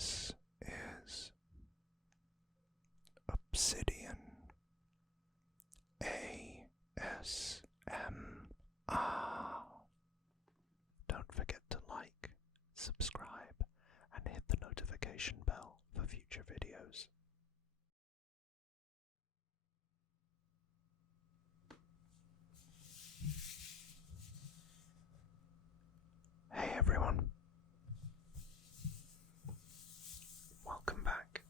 This is Obsidian ASMR. Don't forget to like, subscribe, and hit the notification bell for future videos. Hey everyone. Welcome back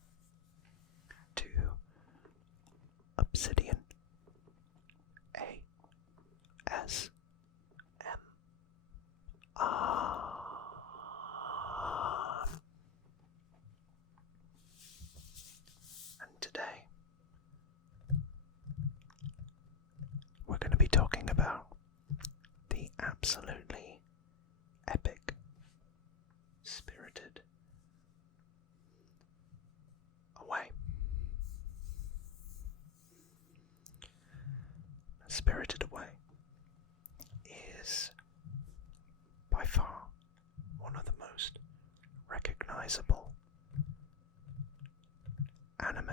to Obsidian ASMR. And today we're going to be talking about the absolutely epic, Spirited Away. Spirited Away is by far one of the most recognizable anime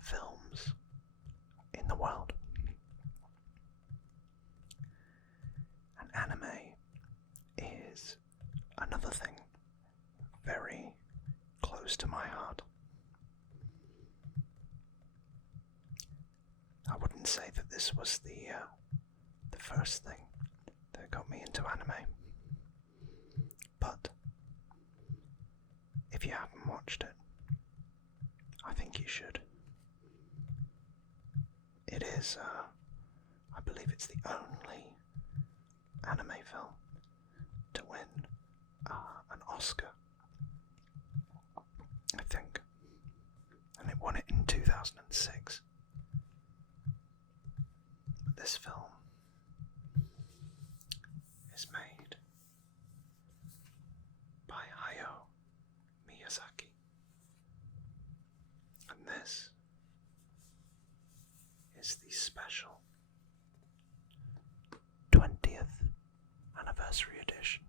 films in the world. And anime is another thing very close to my heart. I wouldn't say that this was the first thing that got me into anime, but if you haven't watched it, I think you should. It is, I believe it's the only anime film to win an Oscar, I think, and it won it in 2006. This film is made by Hayao Miyazaki, and this is the special 20th anniversary edition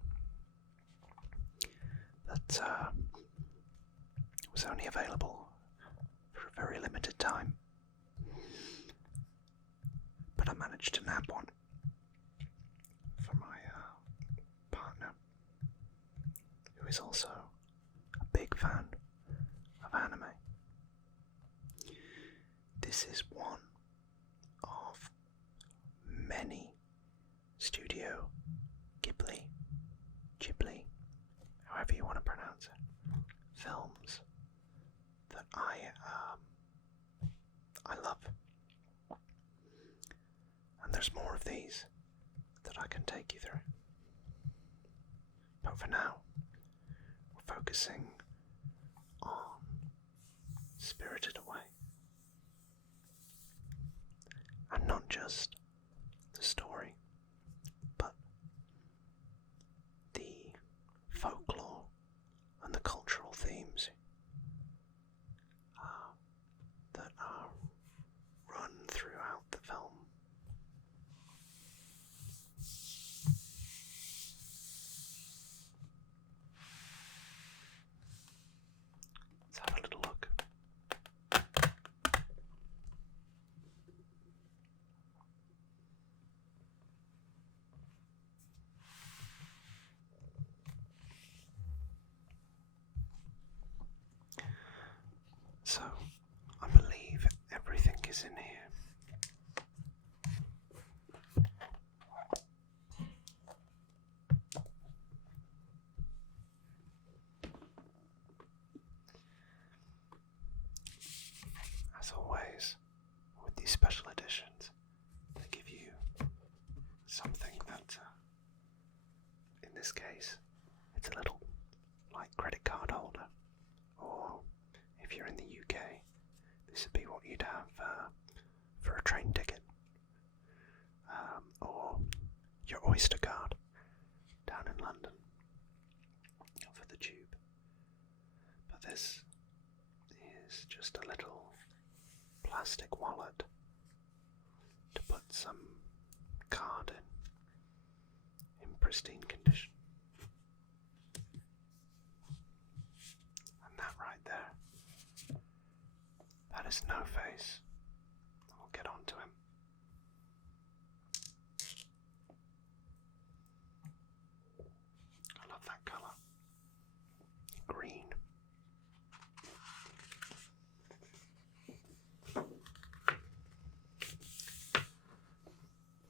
that was only available for a very limited time, but I managed to nab one for my partner, who is also a big fan of anime. This is one of many Studio Ghibli, however you want to pronounce it, films that I love. And there's more of these that I can take you through. But for now, we're focusing on Spirited Away. And not just the story, but the folklore and the cultural themes that are run throughout the film. Let's have a little look. So, I believe everything is in here. As always, with these special editions, they give you something that, in this case, it's a little like credit card holder, or if you're in the UK, this would be what you'd have for a train ticket, or your Oyster card down in London for the tube. But this is just a little plastic wallet to put some card in pristine condition. And now his no-face. We'll get on to him. I love that colour. Green.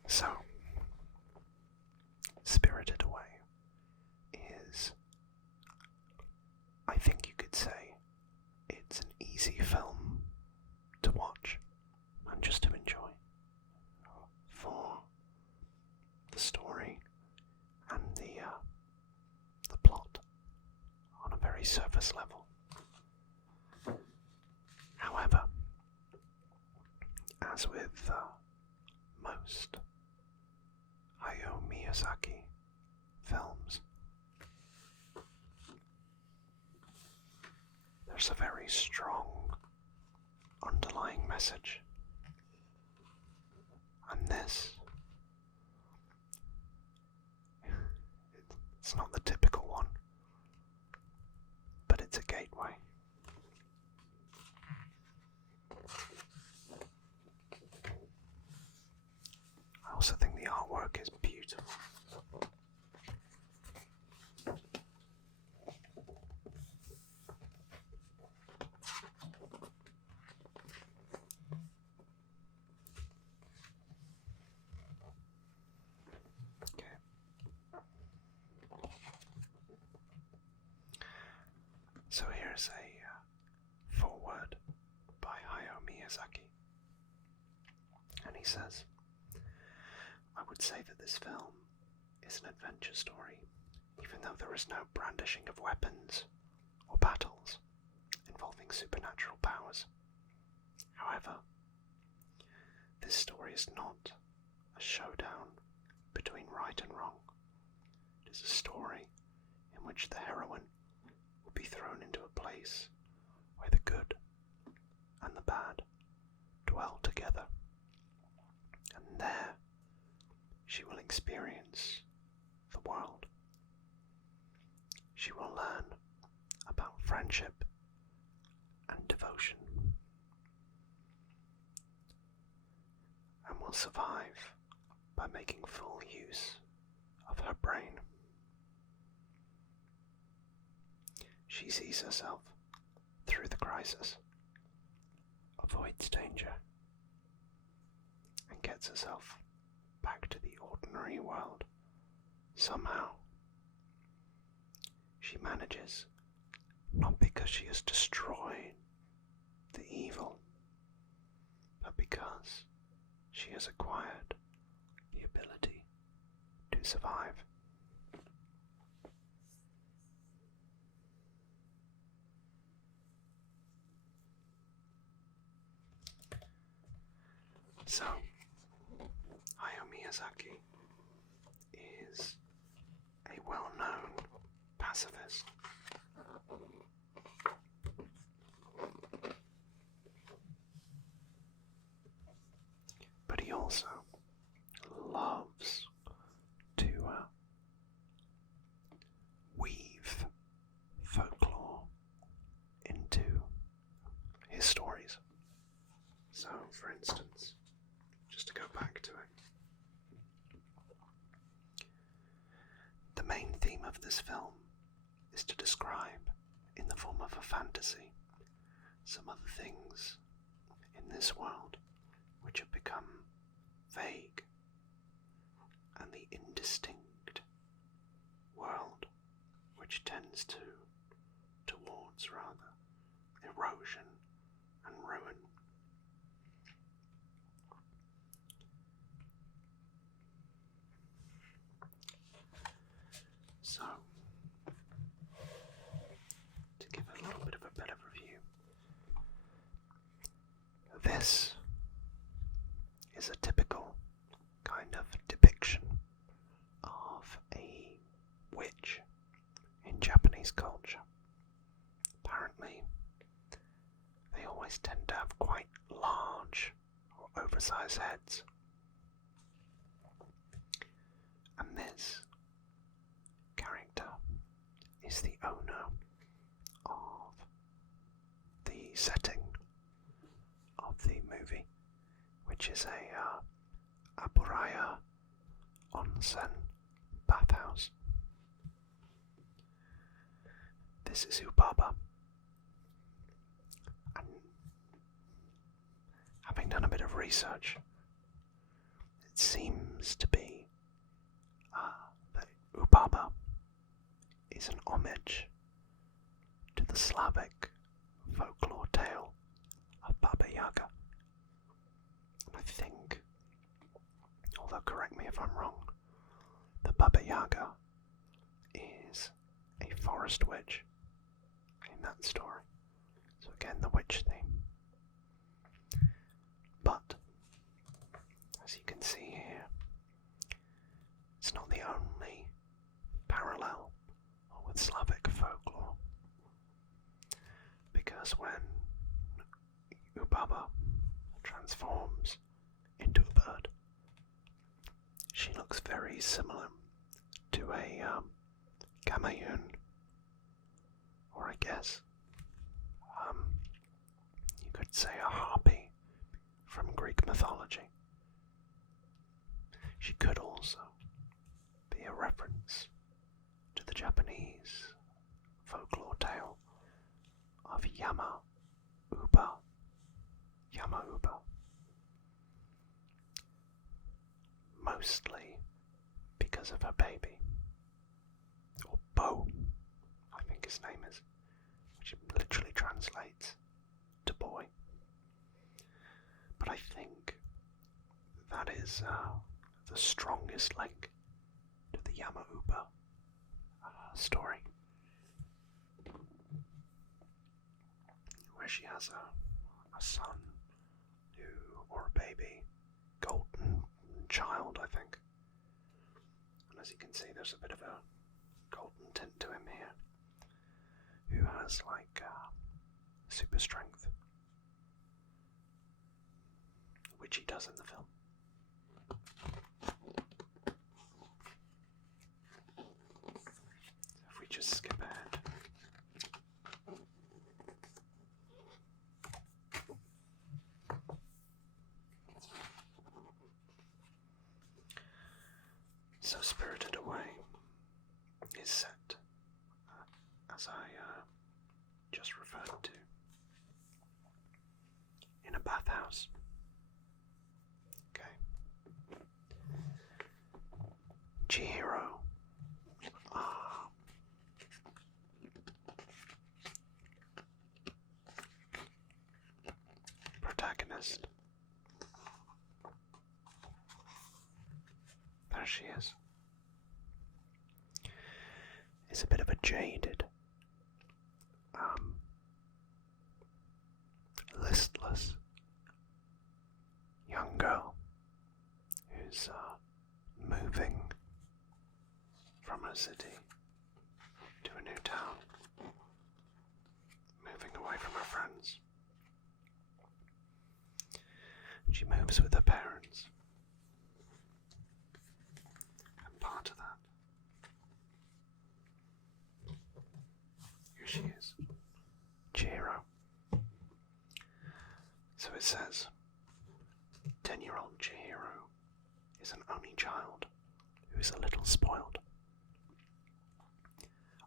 So, Spirited Away is, I think you could say, it's an easy film to watch and just to enjoy for the story and the plot on a very surface level. However, as with most Hayao Miyazaki films, there's a very strong underlying message, and this, it's not the typical one, but it's a gateway. I also think the artwork is beautiful. So here's a foreword by Hayao Miyazaki, and he says, "I would say that this film is an adventure story, even though there is no brandishing of weapons or battles involving supernatural powers. However, this story is not a showdown between right and wrong. It is a story in which the heroine will be thrown into a place where the good and the bad dwell together, and there she will experience the world. She will learn about friendship and devotion, and will survive by making full use of her brain. She sees herself through the crisis, avoids danger, and gets herself back to the ordinary world. Somehow, she manages, not because she has destroyed the evil, but because she has acquired the ability to survive." So, Hayao Miyazaki is a well-known pacifist. But he also loves to weave folklore into his stories. So, for instance, just to go back to it, the main theme of this film is to describe, in the form of a fantasy, some of the things in this world which have become vague, and the indistinct world which tends towards rather erosion and ruin. So, to give a little bit of a better review, this is a typical kind of depiction of a witch in Japanese culture. Apparently, they always tend to have quite large or oversized heads. And this character is the owner of the setting the movie, which is a Aburaya onsen bathhouse. This is Ubaba, and having done a bit of research, it seems to be that Ubaba is an homage to the Slavic folklore tale of Baba Yaga. And I think, although correct me if I'm wrong, the Baba Yaga is a forest witch in that story. So again, the witch theme. But, as you can see here, it's not the only parallel with Slavic folklore. Because when Ubaba transforms into a bird, she looks very similar to a gamayun, or I guess you could say a harpy from Greek mythology. She could also be a reference to the Japanese folklore tale of Yama Uba. Mostly because of her baby, or Bo, I think his name is, which literally translates to boy. But I think that is the strongest link to the Yama Uba story, where she has a son or a baby, golden child, I think. And as you can see, there's a bit of a golden tint to him here, who has like super strength, which he does in the film. If we just skip ahead. So Spirited Away is set, as I just referred to, in a bathhouse. Okay. Chihiro, protagonist. There she is. Is a bit of a jaded, listless young girl who's moving from a city to a new town, moving away from her friends. She moves with her parents, and part of that, here she is, Chihiro. So it says, 10-year-old Chihiro is an only child who is a little spoiled.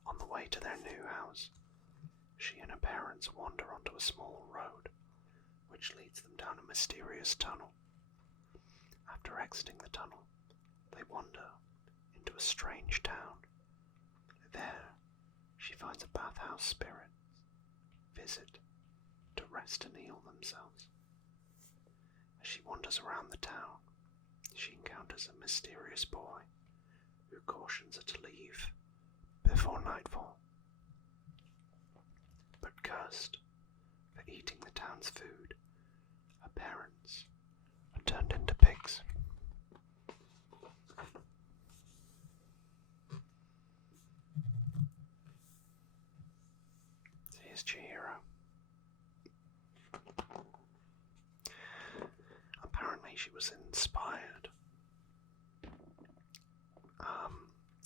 On the way to their new house, she and her parents wander onto a small road, which leads them down a mysterious tunnel. After exiting the tunnel, they wander into a strange town. There, she finds a bathhouse spirit visit to rest and heal themselves. As she wanders around the town, she encounters a mysterious boy who cautions her to leave before nightfall. But cursed for eating the town's food, her parents are turned into pigs. Here's Chihiro. Apparently she was inspired,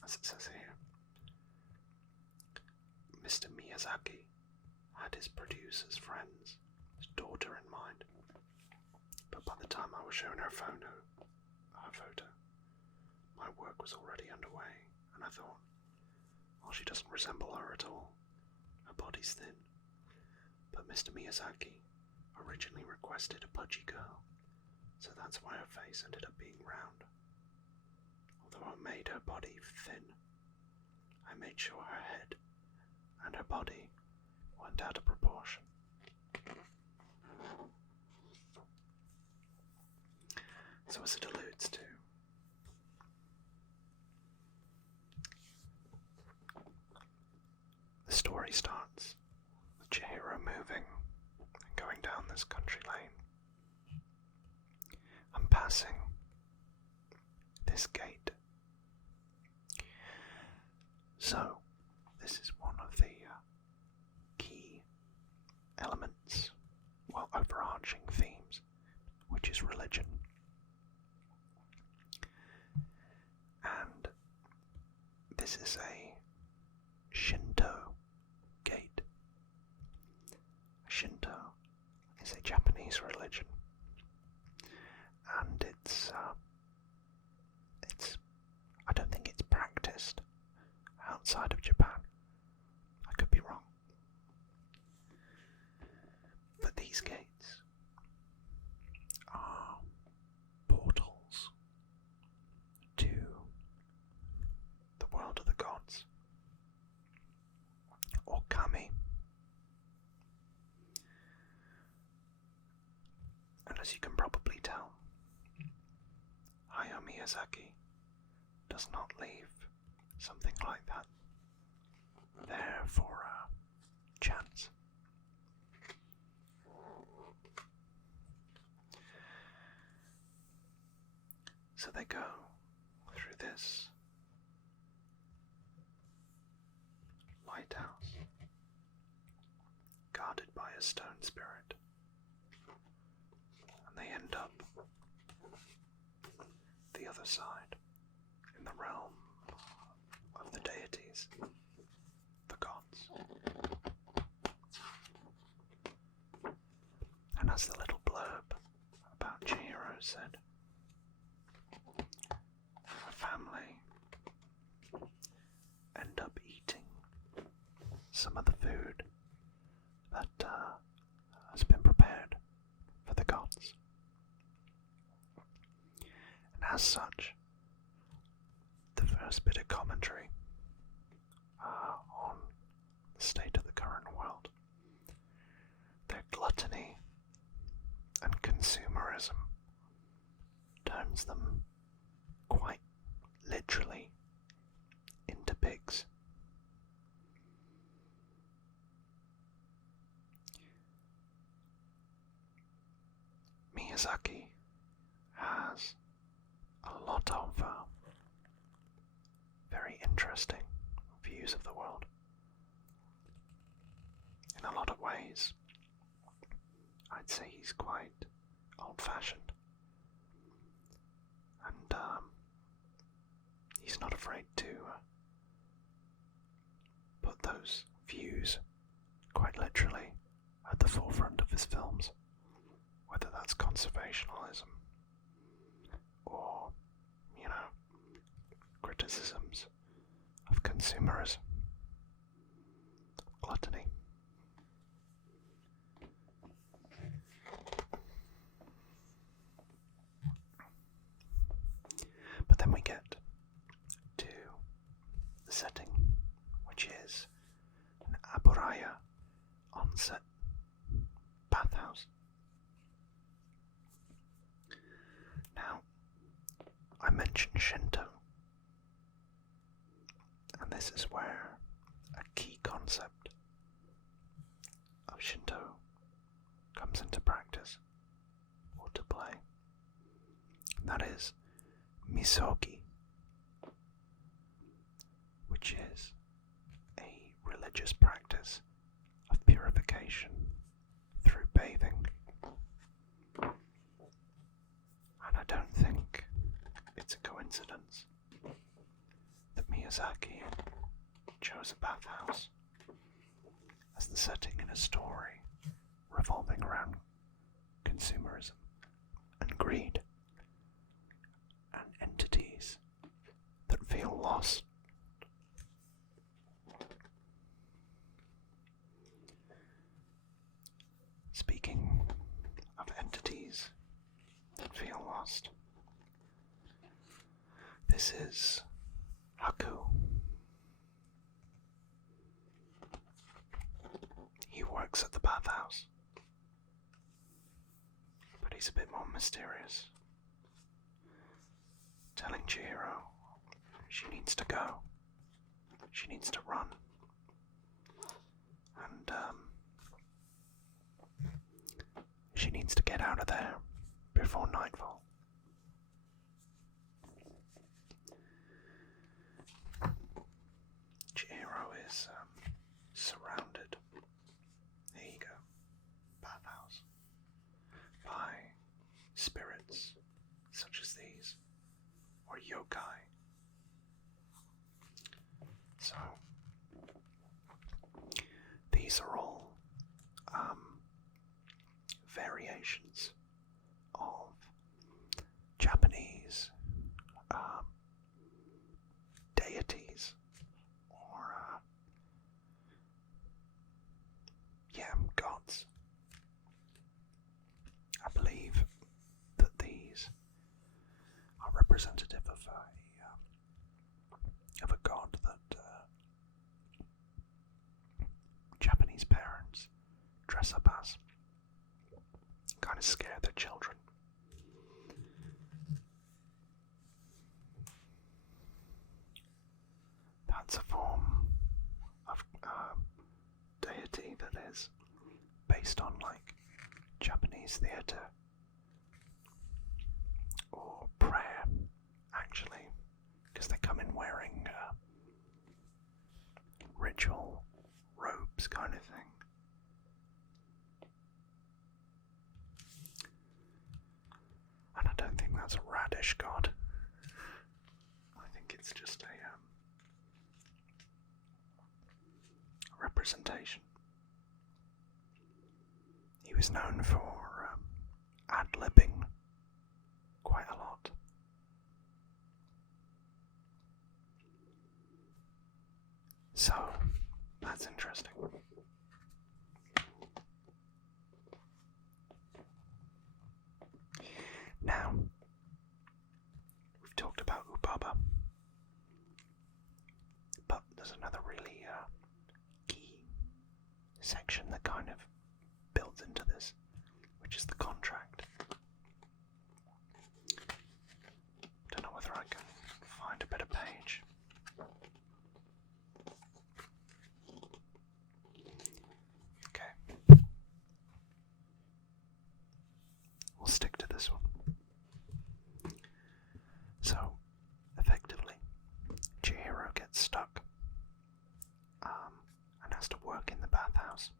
as it says here. Mr. Miyazaki had his producer's friend's daughter in mind But by the time I was showing her photo, my work was already underway, and I thought, well, she doesn't resemble her at all. Her body's thin. But Mr. Miyazaki originally requested a pudgy girl, so that's why her face ended up being round. Although I made her body thin, I made sure her head and her body went out of proportion. So as it alludes to, the story starts with Chihiro moving and going down this country lane. I'm passing this gate. So, this is one of the key elements, well, overarching themes, which is religion. And this is a Shinto gate. Shinto is a Japanese religion, and it's I don't think it's practiced outside of Japan. I could be wrong. But these gates are portals to the world of the gods, or kami. And as you can probably tell, Hayao Miyazaki does not leave something like that there for chance. So they go through this lighthouse, guarded by a stone spirit, and they end up the other side, in the realm of the deities, the gods. And as the little blurb about Chihiro said, the family end up eating some of the food that has been prepared for the gods. And as such, the first bit of commentary on the state of the current world, their gluttony and consumerism turns them quite literally into pigs. Miyazaki has a lot of very interesting views of the world. In a lot of ways, I'd say he's quite old-fashioned, and he's not afraid to put those views quite literally at the forefront of his films, whether that's conservationism or, criticisms of consumerism, gluttony. But then we get to the setting, which is an Aburaya onset bathhouse. Now, I mentioned Shinto, and this is where a key concept of Shinto comes into practice, or to play, and that is misogi, which is a religious practice of purification through bathing. And I don't think it's a coincidence that Miyazaki chose a bathhouse as the setting in a story revolving around consumerism greed, and entities that feel lost. Speaking of entities that feel lost, this is Haku. He works at the bathhouse, but he's a bit more mysterious, telling Chihiro she needs to go, she needs to run, and she needs to get out of there before nightfall. Chihiro is surrounded, there you go, bathhouse, by spirits such as these, or yokai. So, these are all variations of Japanese deities, or gods. I believe that these are representative of a god that Japanese parents dress up as, kind of scare their children. That's a form of deity that is based on like Japanese theatre or prayer, actually, because they come in wearing ritual robes, kind of thing. And I don't think that's a radish god. I think it's just a representation. He was known for ad-libbing quite a lot. So, that's interesting. Now, we've talked about Ubaba, but there's another really key section that kind of builds into this, which is the contract. Don't know whether I can find a better page. Okay. We'll stick to this one. So, effectively, Chihiro gets stuck and has to work in the bathhouse.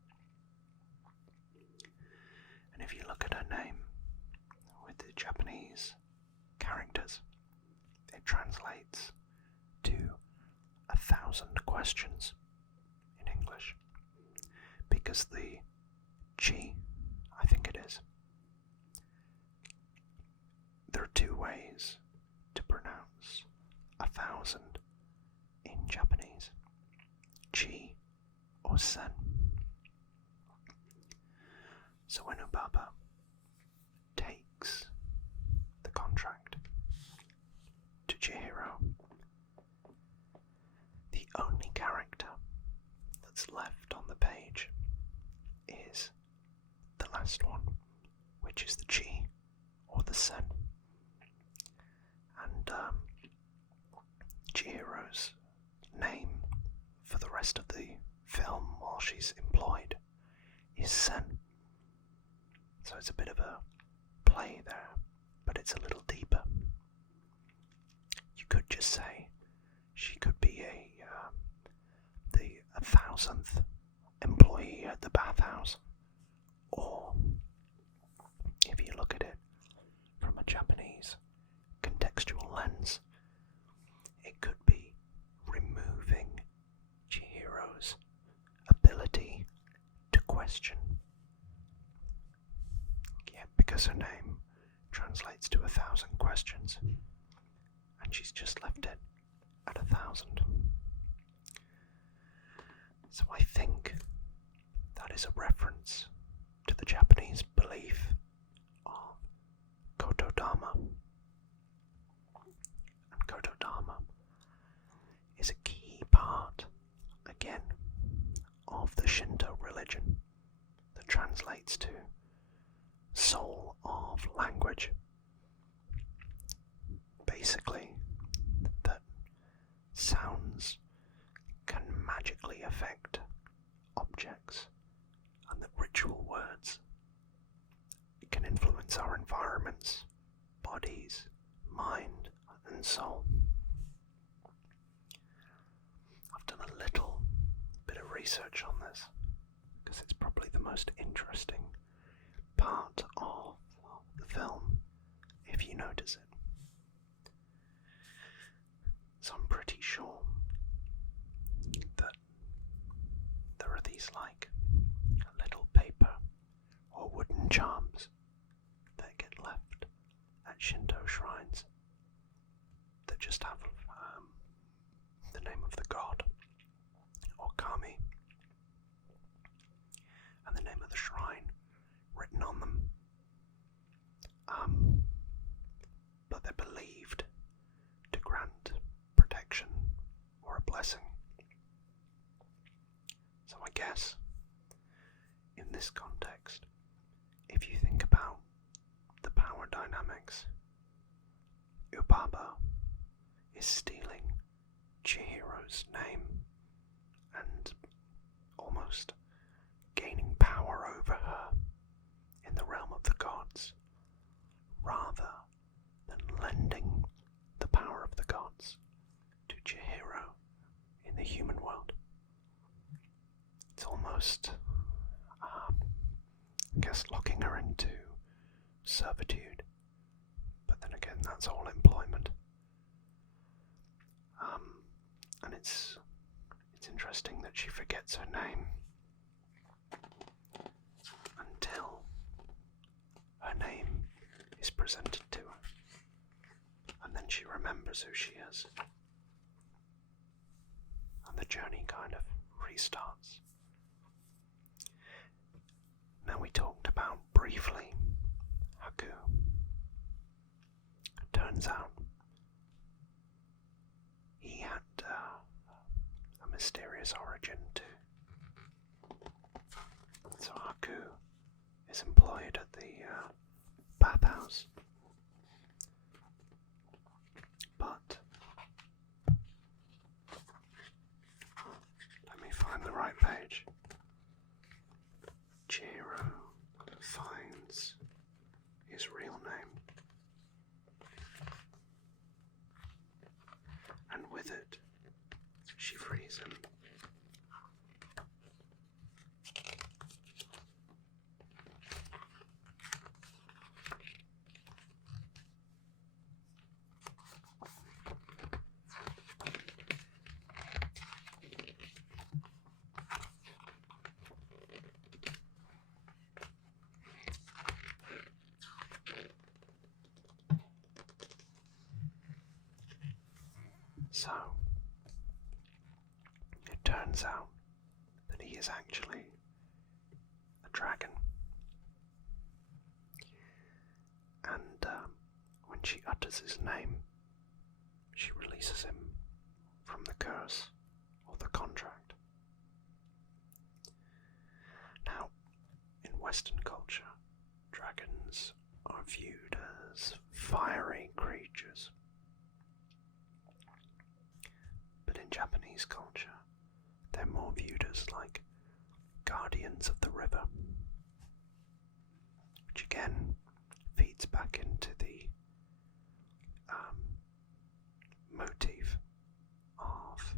And if you look at her name with the Japanese characters, it translates to 1,000 questions in English, because the chi, I think it is, there are two ways to pronounce 1,000 in Japanese: chi or sen. So when Ubaba takes the contract to Chihiro, the only character that's left on the page is the last one, which is the chi or the sen. And Chihiro's name for the rest of the film while she's employed is Sen. So it's a bit of a play there, but it's a little deeper. You could just say she could be the 1,000th employee at the bathhouse, or if you look at it from a Japanese contextual lens, it could be removing Chihiro's ability to question. Yeah, because her name translates to 1,000 questions, and she's just left it at 1,000. So I think that is a reference to the Japanese belief of Kotodama. And Kotodama is a key part, again, of the Shinto religion that translates to soul of language. Basically, that sounds can magically affect objects, and that ritual words can influence our environments, bodies, mind, and soul. I've done a little bit of research on this because it's probably the most interesting part of the film, if you notice it. So I'm pretty sure that there are these like little paper or wooden charms that get left at Shinto shrines that just have the name of the god or kami and the name of the shrine written on them. But they're believed to grant protection or a blessing. So I guess, in this context, if you think about the power dynamics, Yubaba is stealing Chihiro's name and almost gaining power over her in the realm of the gods, rather than lending the power of the gods to Chihiro in the human world. It's almost, I guess, locking her into servitude, but then again, that's all employment. And it's interesting that she forgets her name until her name is presented to her, and then she remembers who she is, and the journey kind of restarts. Now, we talked about briefly Haku. It turns out he had a mysterious origin too. So Haku is employed at the bathhouse, but let me find the right page. Chihiro finds his real name, and with it, she frees him. So, it turns out that he is actually a dragon. And when she utters his name, she releases him from the curse or the contract. Now, in Western culture, dragons are viewed as fiery creatures. But in Japanese culture, they're more viewed as like guardians of the river, which again feeds back into the motif of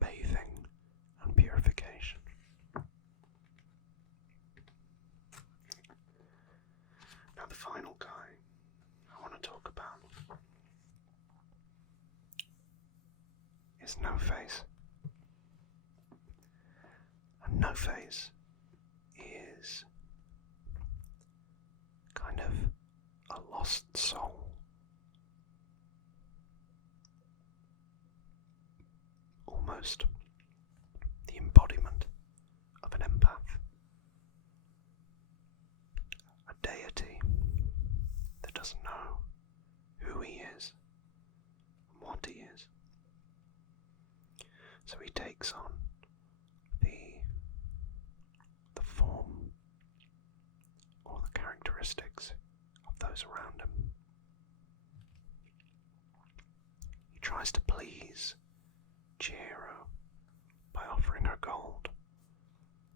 bathing and purification. Now, the final guy I want to talk about is No Face. And No Face is kind of a lost soul. Almost the embodiment of an empath. A deity that doesn't know who he is and what he is. So he takes on the form or the characteristics of those around him. He tries to please Chihiro by offering her gold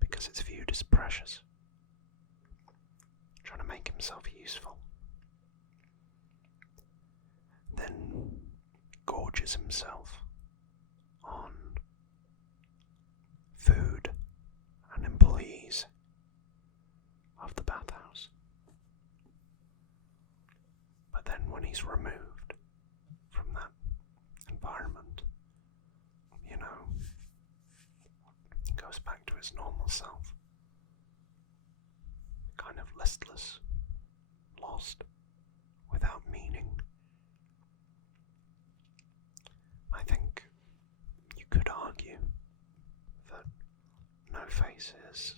because it's viewed as precious, trying to make himself useful. Then gorges himself on food and employees of the bathhouse. But then when he's removed from that environment, he goes back to his normal self. Kind of listless, lost, without meaning. I think you could argue that No Face is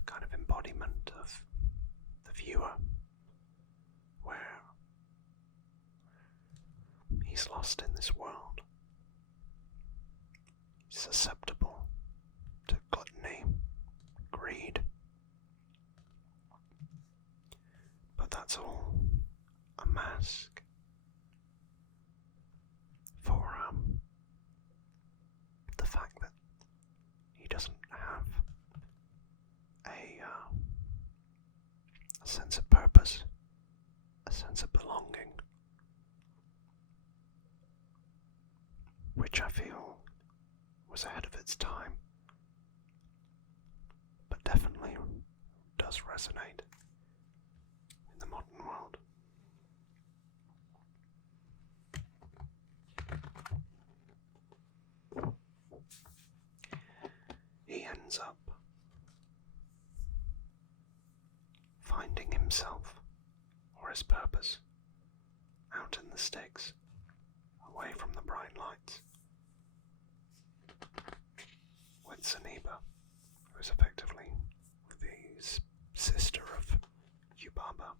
a kind of embodiment of the viewer, where he's lost in this world, susceptible to gluttony, greed, but that's all a mask for the fact that he doesn't have a sense of purpose, a sense of belonging, which I feel was ahead of its time, but definitely does resonate in the modern world. He ends up finding himself or his purpose out in the sticks, away from the bright lights, with Zeniba, who's effectively the sister of Yubaba.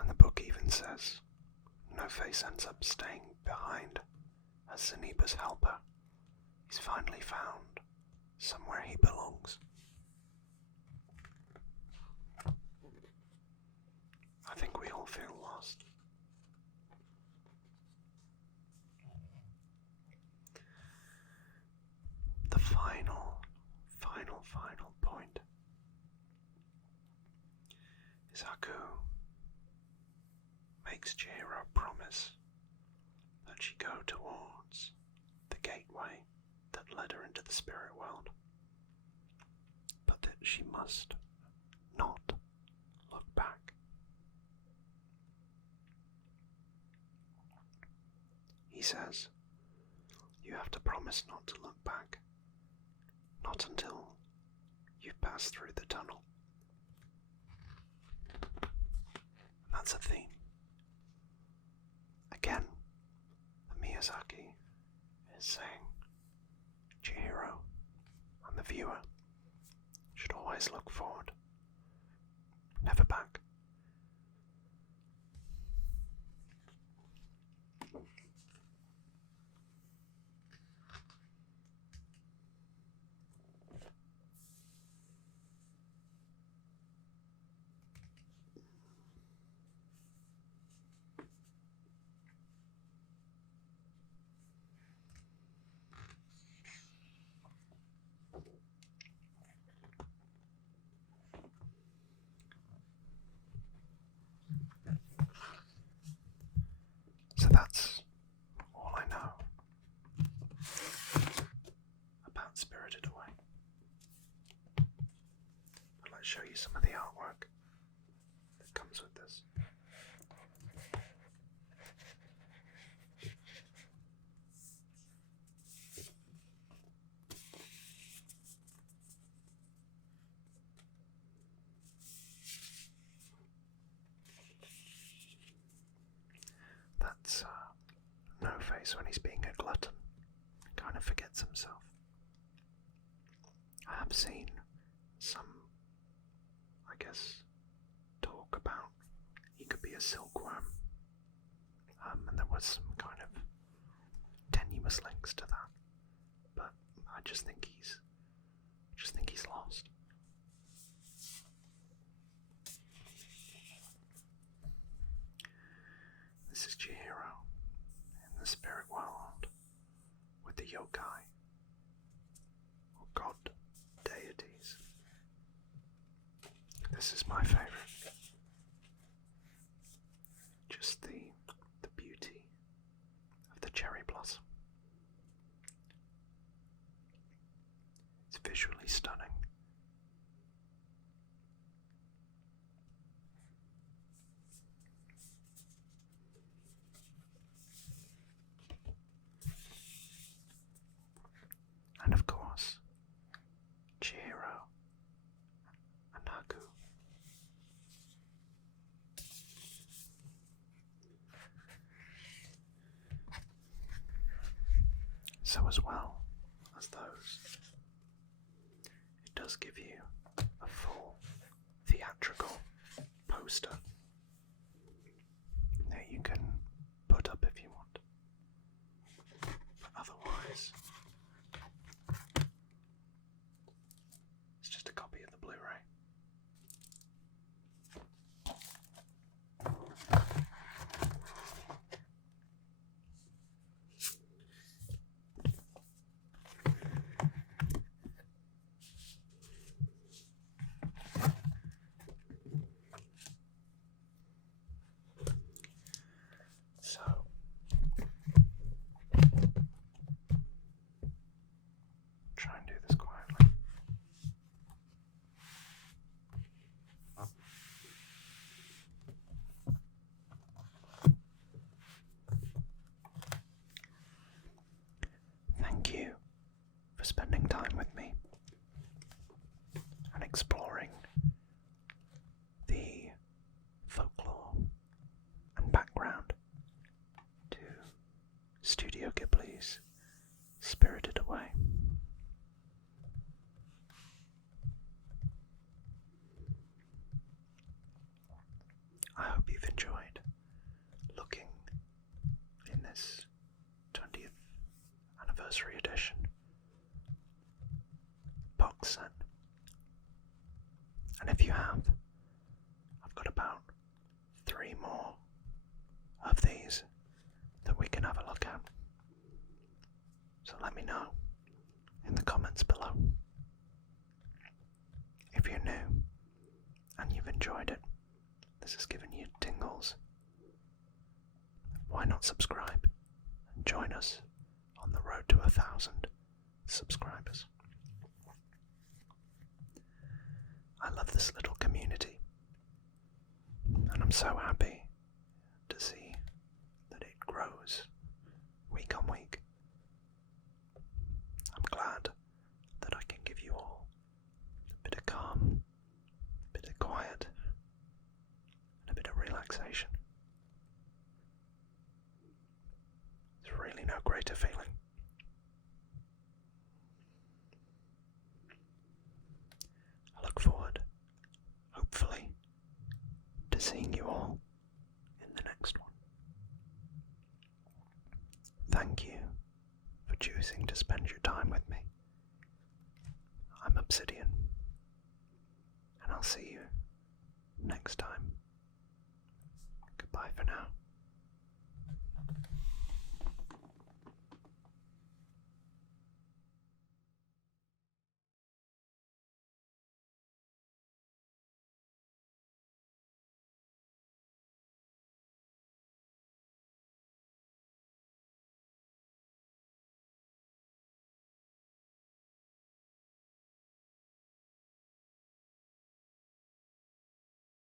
And the book even says No Face ends up staying behind as Zeniba's helper. He's finally found somewhere he belongs. I think we all feel lost. The final point is Haku makes Chihiro promise that she go towards the gateway that led her into the spirit world, but that she must not look back. He says, you have to promise not to look back, not until you've passed through the tunnel. That's a theme. Again, Miyazaki is saying Chihiro and the viewer should always look forward, never back. So that's all I know about Spirited Away. I'd like to show you some of the artwork that comes with this. it's No-Face when he's being a glutton. He kind of forgets himself. I have seen some, I guess, talk about he could be a silkworm, and there was some kind of tenuous links to that, but I just think he's lost. This is Chihiro in the spirit world with the yokai, or god deities. This is my favourite. Just the beauty of the cherry blossom. It's visually stunning. And of course, Chihiro and Haku. So as well as those, it does give you a full theatrical poster that you can put up if you want. But otherwise, it's just a copy of the Blu-ray. So, try and do this quietly. Thank you for spending time with me and exploring the folklore and background to Studio Ghibli's Spirited Away. I hope you've enjoyed looking in this 20th anniversary edition box set. And if you have, I've got about 3 more of these that we can have a look at. So let me know in the comments below. If you're new and you've enjoyed it, this has given you tingles, why not subscribe and join us on the road to 1,000 subscribers. I love this little community, and I'm so happy to see that it grows week on week. I'm glad that I can give you all a bit of calm, a bit of quiet, and a bit of relaxation. There's really no greater feeling. I look forward, hopefully, to seeing you all in the next one. Thank you for choosing to spend your time with me. I'm Obsidian, and I'll see you next time. Goodbye for now.